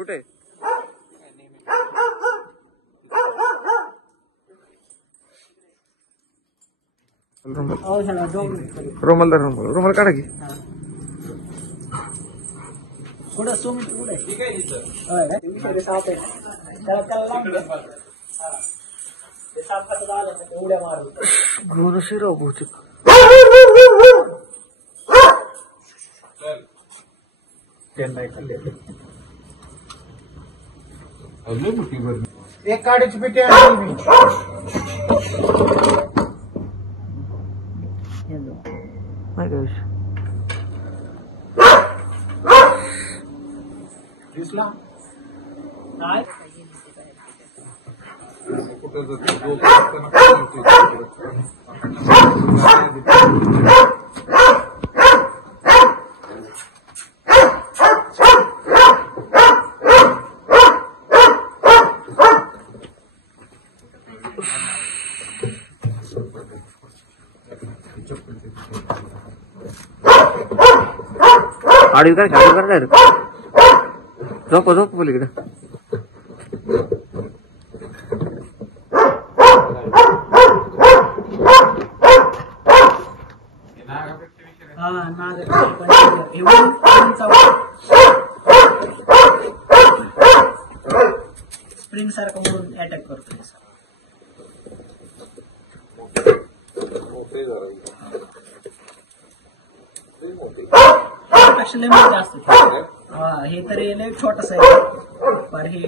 कुठे रुमाल रुमाल काढा की पुढं सोमित पुढे ठीक आहे उड्या मारून शिराव बहुतेक एक काड्याची पेटी आणली मी दिसला नाही आडी कर झोप झोप पलीकडे स्प्रिंग सारखं म्हणून अटॅक करतो लय मोठं असतं हे तरी लय छोटस आहे पर हे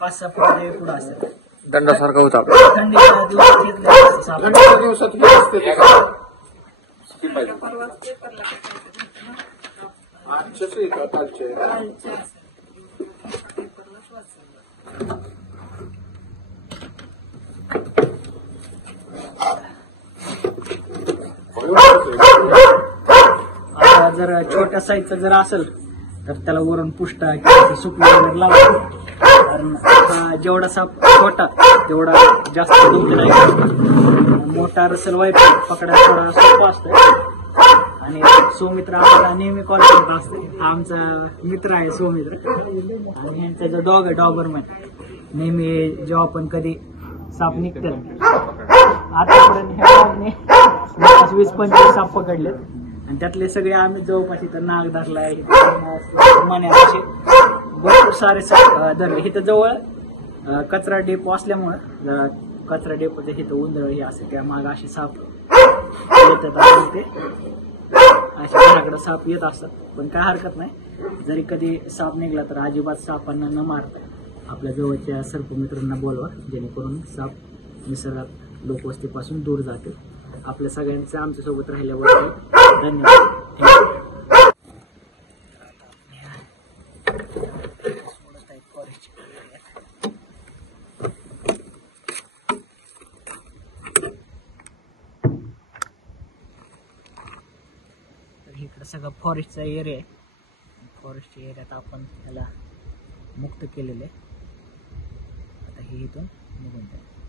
5-6 फूट पुढं असतं दंडासारखा होता थंडीच्या दिवसात जर छोट्या साईजचा जर असेल तर त्याला वरून पुष्टा किंवा सुकली वगैरे लावतो कारण हा जेवढा साप छोटा तेवढा जास्त दूध नाही मोठा रसल वाईप पकडायला थोडा सोपं असतं आणि सौमित्र आम्हाला नेहमी कॉल करत असते हा आमचा मित्र आहे सौमित्र आणि त्याचा डॉग आहे डॉबरमॅन नेहमी जेव्हा पण कधी साप निघतात आतापर्यंत ह्या डॉगने 20-25 साप पकडले आणि त्यातले सगळे आम्ही जवळपास इथं नाग धरलाय मण्याचे भरपूर सारे साप धरले इथं जवळ कचरा डेपो असल्यामुळं कचरा डेपोचं इथं उंदळ हे असं त्या माग असे साप येतात आणि ते अशा घराकडे साप येत असतात पण काय हरकत नाही जरी कधी साप निघला तर अजिबात सापांना न मारता आपल्या जवळच्या सर्पमित्रांना बोलवा जेणेकरून साप निसर्गात लोकवस्तीपासून दूर जाते आपल्या सगळ्यांचं आमच्यासोबत राहिल्याबद्दल धन्यवाद इकडं सगळं फॉरेस्टचा एरिया आहे फॉरेस्टच्या एरियात आपण त्याला मुक्त केलेलं आहे आता हे इथून निघून जाईल